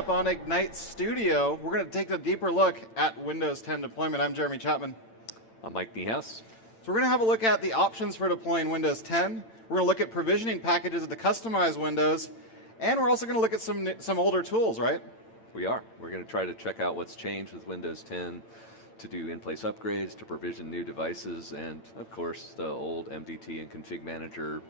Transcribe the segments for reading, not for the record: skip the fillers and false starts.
up on Ignite Studio, we're going to take a deeper look at Windows 10 deployment. I'm Jeremy Chapman. I'm Mike Niehaus. So we're going to have a look at the options for deploying Windows 10. We're going to look at provisioning packages to customize Windows, and we're also going to look at some older tools, right? We are. We're going to try to check out what's changed with Windows 10 to do in-place upgrades, to provision new devices, and of course the old MDT and Config Manager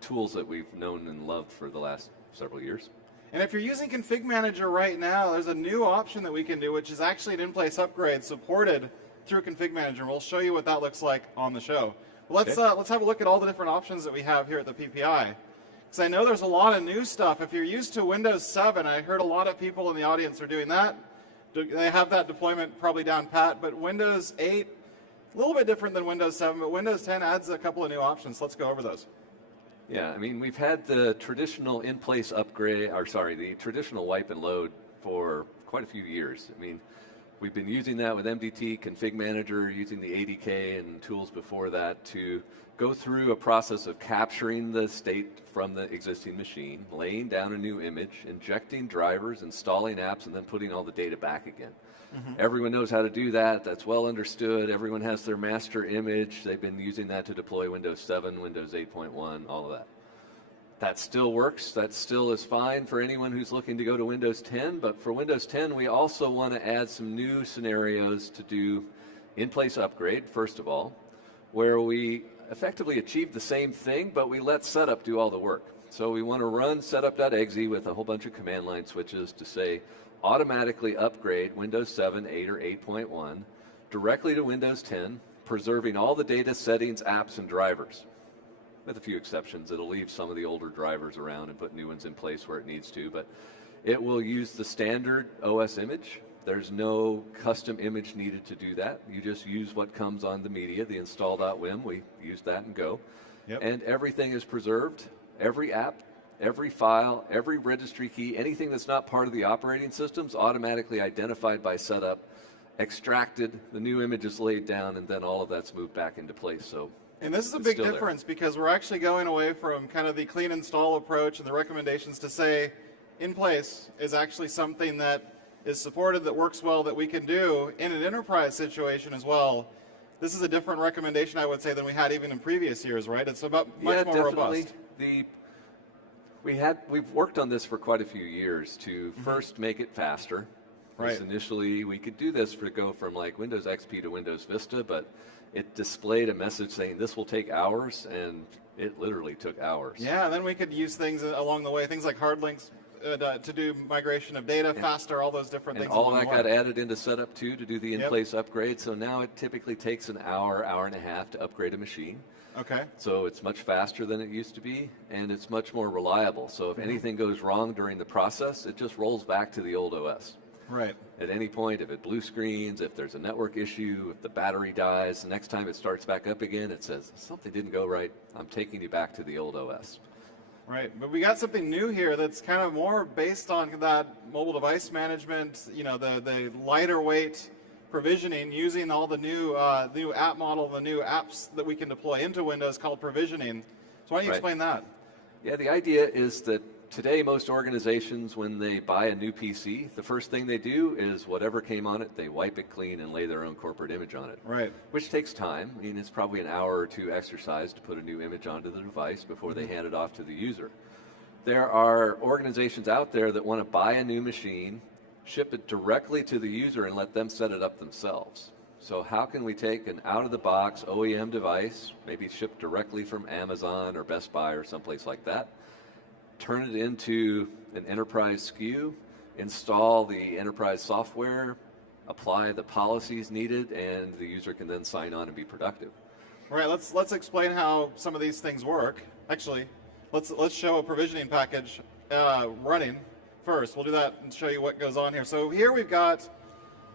tools that we've known and loved for the last several years. And if you're using Config Manager right now, there's a new option that we can do, which is actually an in-place upgrade supported through Config Manager. We'll show you what that looks like on the show. Well, let's have a look at all the different options that we have here at the PPI. Because I know there's a lot of new stuff. If you're used to Windows 7, I heard a lot of people in the audience are doing that. They have that deployment probably down pat. But Windows 8, a little bit different than Windows 7, but Windows 10 adds a couple of new options. Let's go over those. Yeah, I mean, we've had the traditional in-place upgrade, the traditional wipe and load for quite a few years. I mean, we've been using that with MDT, Config Manager, using the ADK and tools before that to go through a process of capturing the state from the existing machine, laying down a new image, injecting drivers, installing apps, and then putting all the data back again. Everyone knows how to do that. That's well understood. Everyone has their master image. They've been using that to deploy Windows 7, Windows 8.1, all of that. That still works. That still is fine for anyone who's looking to go to Windows 10. But for Windows 10, we also want to add some new scenarios to do in-place upgrade, first of all, where we effectively achieve the same thing, but we let setup do all the work. So we want to run setup.exe with a whole bunch of command line switches to say, automatically upgrade Windows 7, 8, or 8.1 directly to Windows 10, preserving all the data, settings, apps, and drivers. With a few exceptions, it'll leave some of the older drivers around and put new ones in place where it needs to, but it will use the standard OS image. There's no custom image needed to do that. You just use what comes on the media, the install.wim. We use that and go. Yep. And everything is preserved. Every app, every file, every registry key, anything that's not part of the operating system is automatically identified by setup, extracted, the new image is laid down, and then all of that's moved back into place. So, and this is a big difference because we're actually going away from kind of the clean install approach and the recommendations to say in place is actually something that is supported, that works well, that we can do in an enterprise situation as well. This is a different recommendation, I would say, than we had even in previous years, right? It's about much more robust. We've worked on this for quite a few years to first make it faster. Right. Initially, we could do this to go from like Windows XP to Windows Vista, but it displayed a message saying this will take hours, and it literally took hours. Yeah, and then we could use things along the way, things like hard links to do migration of data faster, all those different things. And all that got added into setup too to do the in-place upgrade. So now it typically takes an hour, hour and a half to upgrade a machine. Okay. So it's much faster than it used to be, and it's much more reliable. So if anything goes wrong during the process, it just rolls back to the old OS. Right. At any point, if it blue screens, if there's a network issue, if the battery dies, the next time it starts back up again, it says, something didn't go right, I'm taking you back to the old OS. Right, but we got something new here that's kind of more based on that mobile device management, you know, the lighter weight provisioning using all the new app model, the new apps that we can deploy into Windows called provisioning. So why don't you explain that? Yeah, the idea is that today most organizations, when they buy a new PC, the first thing they do is whatever came on it, they wipe it clean and lay their own corporate image on it. Right. Which takes time. I mean, it's probably an hour or two exercise to put a new image onto the device before they hand it off to the user. There are organizations out there that want to buy a new machine, ship it directly to the user, and let them set it up themselves. So how can we take an out-of-the-box OEM device, maybe shipped directly from Amazon or Best Buy or someplace like that, turn it into an enterprise SKU, install the enterprise software, apply the policies needed, and the user can then sign on and be productive. All right, let's explain how some of these things work. Actually, let's show a provisioning package running first. We'll do that and show you what goes on here. So here we've got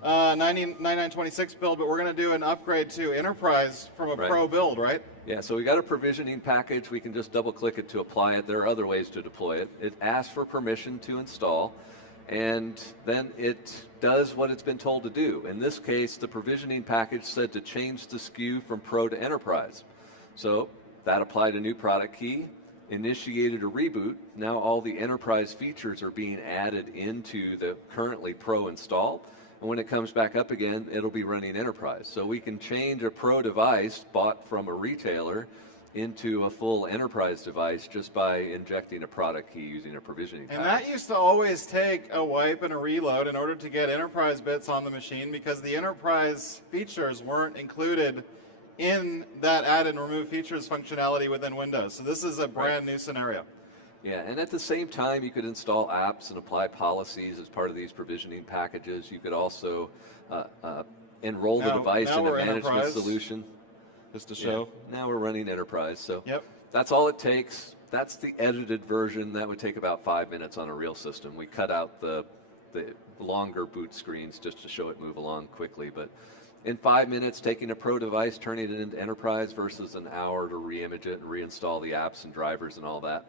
9926 build, but we're going to do an upgrade to enterprise from a pro build, right? Yeah, so we got a provisioning package. We can just double click it to apply it. There are other ways to deploy it. It asks for permission to install, and then it does what it's been told to do. In this case, the provisioning package said to change the SKU from pro to enterprise. So that applied a new product key. initiated a reboot, now all the enterprise features are being added into the currently Pro install. And when it comes back up again, it'll be running enterprise. So we can change a Pro device bought from a retailer into a full enterprise device just by injecting a product key using a provisioning And package. that used to always take a wipe and a reload in order to get enterprise bits on the machine because the enterprise features weren't included in that add and remove features functionality within Windows. So this is a brand new scenario. Yeah, and at the same time, you could install apps and apply policies as part of these provisioning packages. You could also enroll the device in a management enterprise, solution. Just to show. Yeah, now we're running enterprise, so Yep. that's all it takes. That's the edited version. That would take about 5 minutes on a real system. We cut out the longer boot screens just to show it move along quickly, but in 5 minutes, taking a Pro device, turning it into enterprise versus an hour to re-image it and reinstall the apps and drivers and all that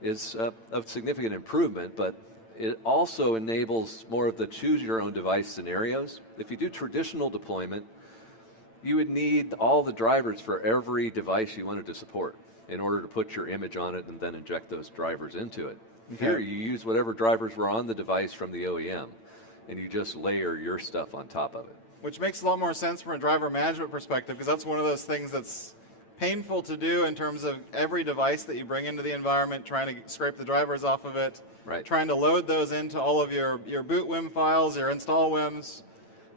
is a significant improvement, but it also enables more of the choose your own device scenarios. If you do traditional deployment, you would need all the drivers for every device you wanted to support in order to put your image on it and then inject those drivers into it. Okay. Here, you use whatever drivers were on the device from the OEM, and you just layer your stuff on top of it. Which makes a lot more sense from a driver management perspective because that's one of those things that's painful to do in terms of every device that you bring into the environment, trying to scrape the drivers off of it, Right. trying to load those into all of your boot WIM files, your install WIMs.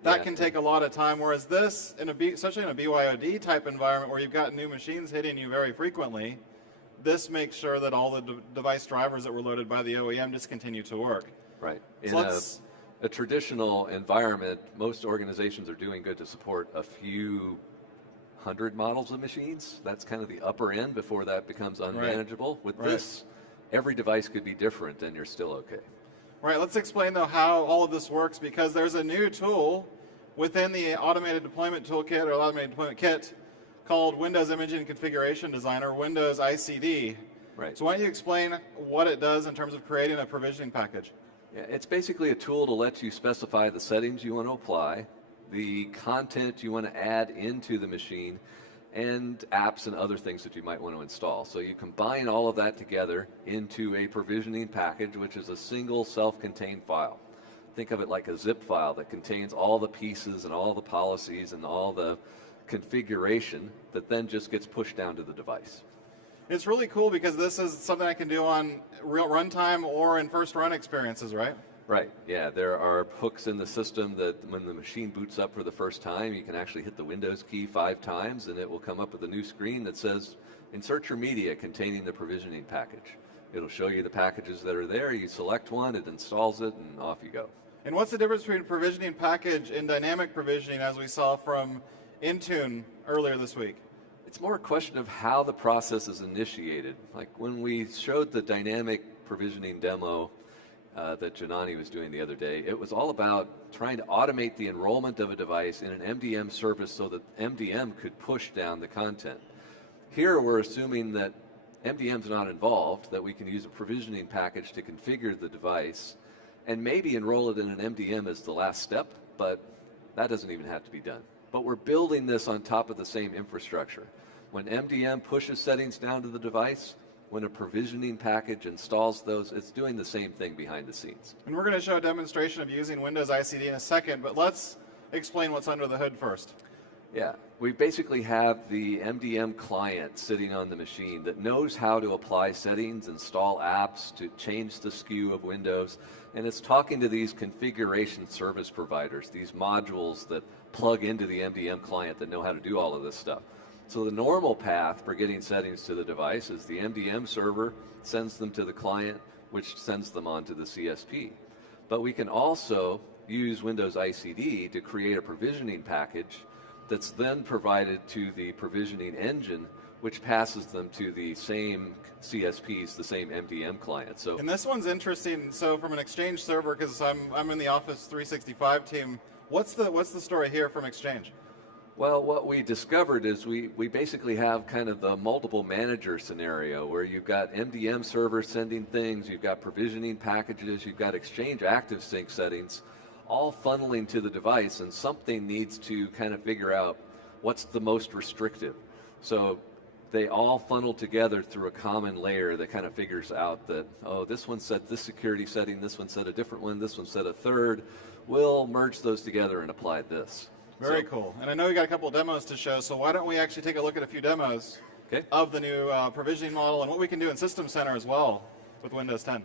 That Yeah. can take a lot of time, whereas this, especially in a BYOD type environment where you've got new machines hitting you very frequently, this makes sure that all the device drivers that were loaded by the OEM just continue to work. Right. So In a traditional environment, most organizations are doing good to support a few hundred models of machines. That's kind of the upper end before that becomes unmanageable. With this, every device could be different and you're still okay. Right, let's explain though how all of this works because there's a new tool within the automated deployment toolkit or automated deployment kit called Windows Imaging Configuration Designer, Windows ICD. Right. So why don't you explain what it does in terms of creating a provisioning package? Yeah, it's basically a tool to let you specify the settings you want to apply, the content you want to add into the machine, and apps and other things that you might want to install. So you combine all of that together into a provisioning package, which is a single self-contained file. Think of it like a zip file that contains all the pieces and all the policies and all the configuration that then just gets pushed down to the device. It's really cool because this is something I can do on real runtime or in first run experiences, right? Right, yeah, there are hooks in the system that when the machine boots up for the first time, you can actually hit the Windows key 5 times and it will come up with a new screen that says, insert your media containing the provisioning package. It'll show you the packages that are there, you select one, it installs it, and off you go. And what's the difference between provisioning package and dynamic provisioning as we saw from Intune earlier this week? It's more a question of how the process is initiated. Like when we showed the dynamic provisioning demo that Janani was doing the other day, it was all about trying to automate the enrollment of a device in an MDM service so that MDM could push down the content. Here we're assuming that MDM's not involved, that we can use a provisioning package to configure the device and maybe enroll it in an MDM as the last step, but that doesn't even have to be done. But we're building this on top of the same infrastructure. When MDM pushes settings down to the device, when a provisioning package installs those, it's doing the same thing behind the scenes. And we're going to show a demonstration of using Windows ICD in a second, but let's explain what's under the hood first. Yeah, we basically have the MDM client sitting on the machine that knows how to apply settings, install apps, to change the SKU of Windows, and it's talking to these configuration service providers, these modules that plug into the MDM client that know how to do all of this stuff. So the normal path for getting settings to the device is the MDM server sends them to the client, which sends them on to the CSP. But we can also use Windows ICD to create a provisioning package that's then provided to the provisioning engine, which passes them to the same CSPs, the same MDM client. So, and this one's interesting. So from an Exchange server, because I'm in the Office 365 team, what's the story here from Exchange? well, what we discovered is we basically have kind of the multiple manager scenario where you've got MDM servers sending things, you've got provisioning packages, you've got Exchange active sync settings, all funneling to the device, and something needs to kind of figure out what's the most restrictive. So they all funnel together through a common layer that kind of figures out that, oh, this one set this security setting, this one set a different one, this one set a third. We'll merge those together and apply this. Very cool. And I know we got a couple of demos to show, so why don't we actually take a look at a few demos of the new provisioning model and what we can do in System Center as well with Windows 10.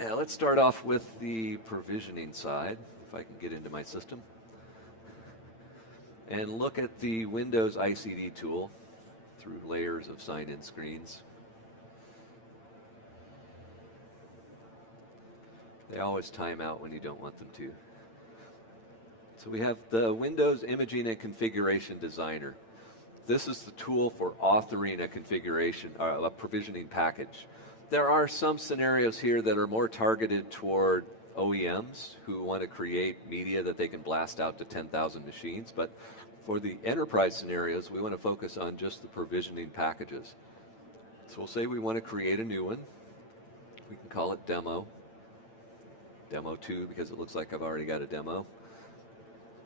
Yeah, let's start off with the provisioning side, if I can get into my system. And look at the Windows ICD tool through layers of sign-in screens. They always time out when you don't want them to. So we have the Windows Imaging and Configuration Designer. This is the tool for authoring a configuration, a provisioning package. There are some scenarios here that are more targeted toward OEMs who want to create media that they can blast out to 10,000 machines, but for the enterprise scenarios, we want to focus on just the provisioning packages. So we'll say we want to create a new one. We can call it Demo. Demo 2, because it looks like I've already got a demo.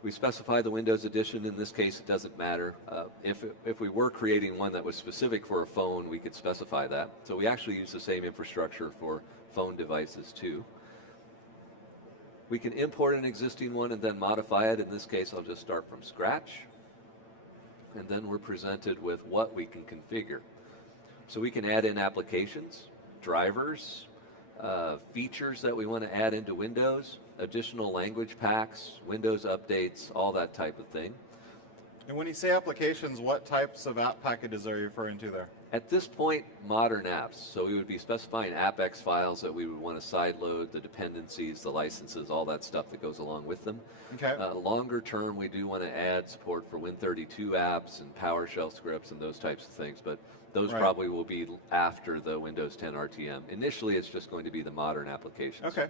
We specify the Windows edition. In this case, it doesn't matter. If we were creating one that was specific for a phone, we could specify that. So we actually use the same infrastructure for phone devices too. We can import an existing one and then modify it. In this case, I'll just start from scratch. And then we're presented with what we can configure. So we can add in applications, drivers, features that we want to add into Windows, additional language packs, Windows updates, all that type of thing. And when you say applications, what types of app packages are you referring to there? At this point, modern apps. So we would be specifying AppX files that we would want to sideload, the dependencies, the licenses, all that stuff that goes along with them. Okay. Longer term, we do want to add support for Win32 apps and PowerShell scripts and those types of things, but those probably will be after the Windows 10 RTM. Initially, it's just going to be the modern applications. Okay.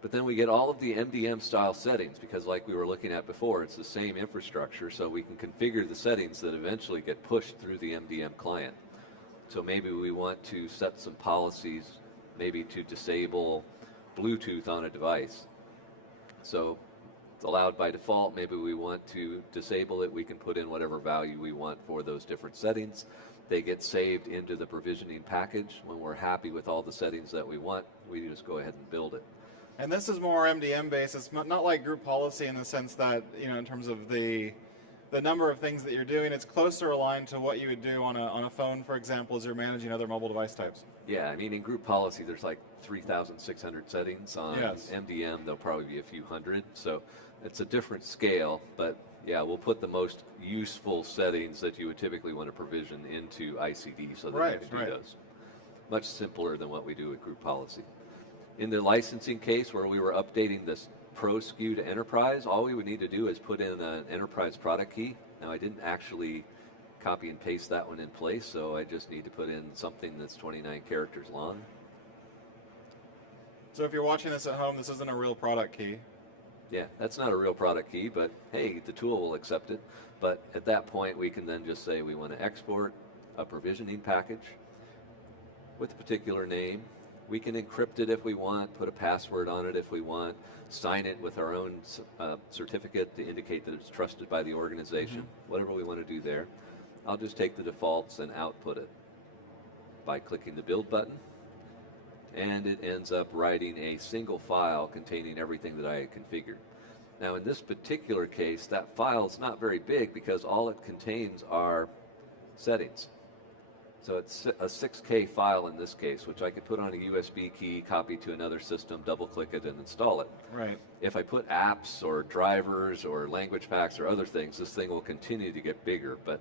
But then we get all of the MDM style settings because like we were looking at before, it's the same infrastructure, so we can configure the settings that eventually get pushed through the MDM client. So maybe we want to set some policies, maybe to disable Bluetooth on a device. So it's allowed by default. Maybe we want to disable it. We can put in whatever value we want for those different settings. They get saved into the provisioning package. When we're happy with all the settings that we want, we just go ahead and build it. And this is more MDM based. It's not like group policy in the sense that, in terms of the number of things that you're doing, it's closer aligned to what you would do on a phone, for example, as you're managing other mobile device types. Yeah, I mean, in group policy, there's like 3,600 settings. On MDM, there'll probably be a few hundred. So it's a different scale, but yeah, we'll put the most useful settings that you would typically want to provision into ICD so that you can do those. Much simpler than what we do with group policy. In the licensing case where we were updating this Pro SKU to Enterprise, all we would need to do is put in an Enterprise product key. Now, I didn't actually copy and paste that one in place, so I just need to put in something that's 29 characters long. So if you're watching this at home, this isn't a real product key. Yeah, that's not a real product key, but hey, the tool will accept it. But at that point, we can then just say we want to export a provisioning package with a particular name. We can encrypt it if we want, put a password on it if we want, sign it with our own certificate to indicate that it's trusted by the organization, whatever we want to do there. I'll just take the defaults and output it by clicking the build button, and it ends up writing a single file containing everything that I had configured. Now in this particular case, that file is not very big because all it contains are settings. So it's a 6K file in this case, which I could put on a USB key, copy to another system, double-click it, and install it. Right. If I put apps or drivers or language packs or other things, this thing will continue to get bigger, but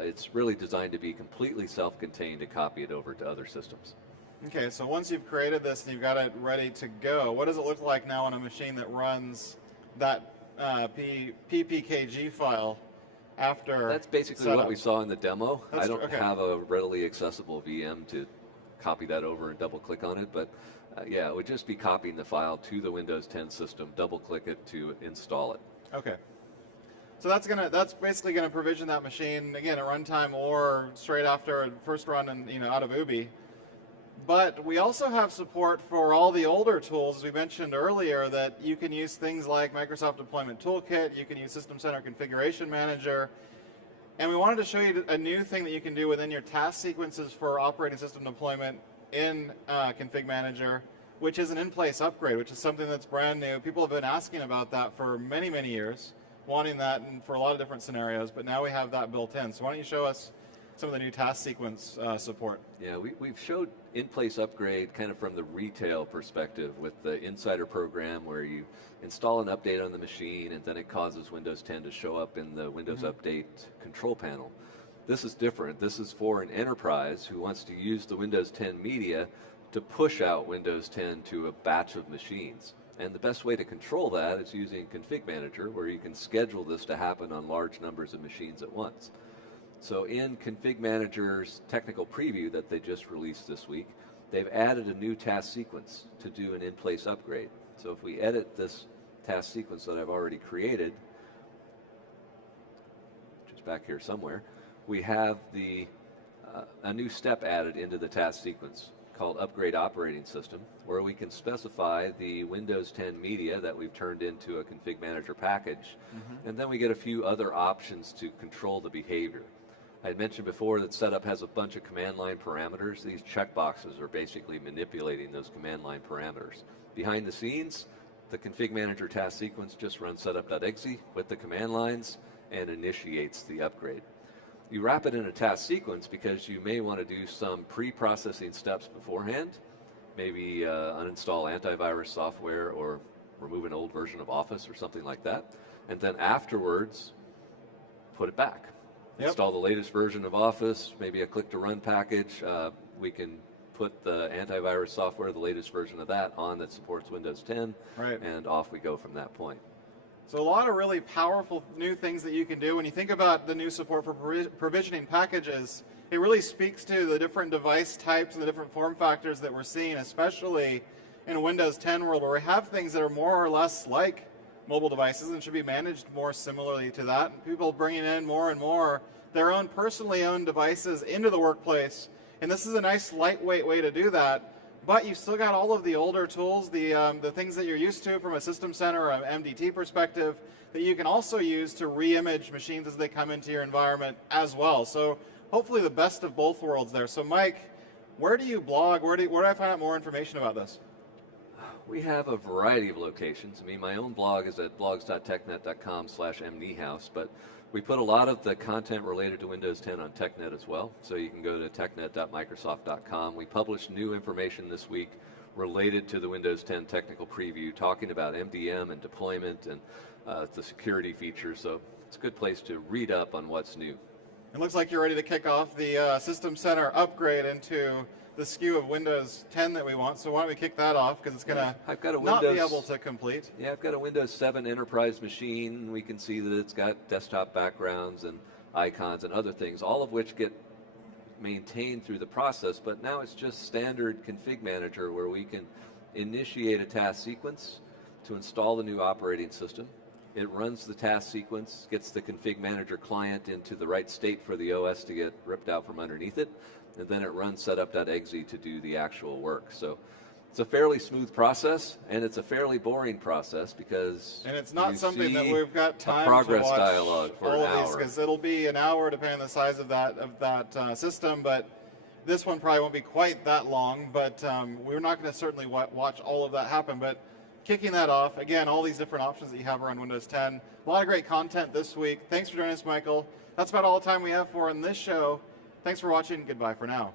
it's really designed to be completely self-contained to copy it over to other systems. Okay, so once you've created this and you've got it ready to go, what does it look like now on a machine that runs that PPKG file? After that's basically setup. What we saw in the demo. I don't okay. have a readily accessible VM to copy that over and double click on it, but yeah, it would just be copying the file to the Windows 10 system, double click it to install it. Okay. So that's basically gonna provision that machine again at runtime or straight after a first run and out of Ubi. But we also have support for all the older tools, as we mentioned earlier, that you can use things like Microsoft Deployment Toolkit, you can use System Center Configuration Manager. And we wanted to show you a new thing that you can do within your task sequences for operating system deployment in Config Manager, which is an in-place upgrade, which is something that's brand new. People have been asking about that for many, many years, wanting that for a lot of different scenarios, but now we have that built in. So why don't you show us some of the new task sequence support? Yeah, we've showed in-place upgrade kind of from the retail perspective with the Insider program, where you install an update on the machine and then it causes Windows 10 to show up in the Windows Update control panel. This is different. This is for an enterprise who wants to use the Windows 10 media to push out Windows 10 to a batch of machines. And the best way to control that is using Config Manager, where you can schedule this to happen on large numbers of machines at once. So in Config Manager's technical preview that they just released this week, they've added a new task sequence to do an in-place upgrade. So if we edit this task sequence that I've already created, which is back here somewhere, we have a new step added into the task sequence called Upgrade Operating System, where we can specify the Windows 10 media that we've turned into a Config Manager package, and then we get a few other options to control the behavior. I had mentioned before that setup has a bunch of command line parameters. These checkboxes are basically manipulating those command line parameters. Behind the scenes, the Config Manager task sequence just runs setup.exe with the command lines and initiates the upgrade. You wrap it in a task sequence because you may want to do some pre-processing steps beforehand, maybe uninstall antivirus software or remove an old version of Office or something like that, and then afterwards put it back. Yep. Install the latest version of Office, maybe a click-to-run package. We can put the antivirus software, the latest version of that, on that supports Windows 10, right, and off we go from that point. So a lot of really powerful new things that you can do. When you think about the new support for provisioning packages, it really speaks to the different device types and the different form factors that we're seeing, especially in a Windows 10 world, where we have things that are more or less like mobile devices and should be managed more similarly to that. And people bringing in more and more their own personally owned devices into the workplace. And this is a nice lightweight way to do that. But you've still got all of the older tools, the things that you're used to from a System Center or an MDT perspective, that you can also use to re-image machines as they come into your environment as well. So hopefully the best of both worlds there. So Mike, where do you blog? Where do I find out more information about this? We have a variety of locations. I mean, my own blog is at blogs.technet.com/mnhouse, but we put a lot of the content related to Windows 10 on TechNet as well, so you can go to technet.microsoft.com. We published new information this week related to the Windows 10 technical preview, talking about MDM and deployment and the security features, so it's a good place to read up on what's new. It looks like you're ready to kick off the System Center upgrade into the SKU of Windows 10 that we want, so why don't we kick that off, because it's going to not be able to complete. Yeah, I've got a Windows 7 enterprise machine. We can see that it's got desktop backgrounds and icons and other things, all of which get maintained through the process, but now it's just standard Config Manager where we can initiate a task sequence to install the new operating system. It runs the task sequence, gets the Config Manager client into the right state for the OS to get ripped out from underneath it, and then it runs setup.exe to do the actual work. So it's a fairly smooth process, and it's a fairly boring process because it's not something that we've got time progress to watch dialogue for all an of these, hour. because it'll be an hour depending on the size of that system, but this one probably won't be quite that long, but we're not going to certainly watch all of that happen. But kicking that off, again, all these different options that you have around Windows 10. A lot of great content this week. Thanks for joining us, Michael. That's about all the time we have for in this show. Thanks for watching. Goodbye for now.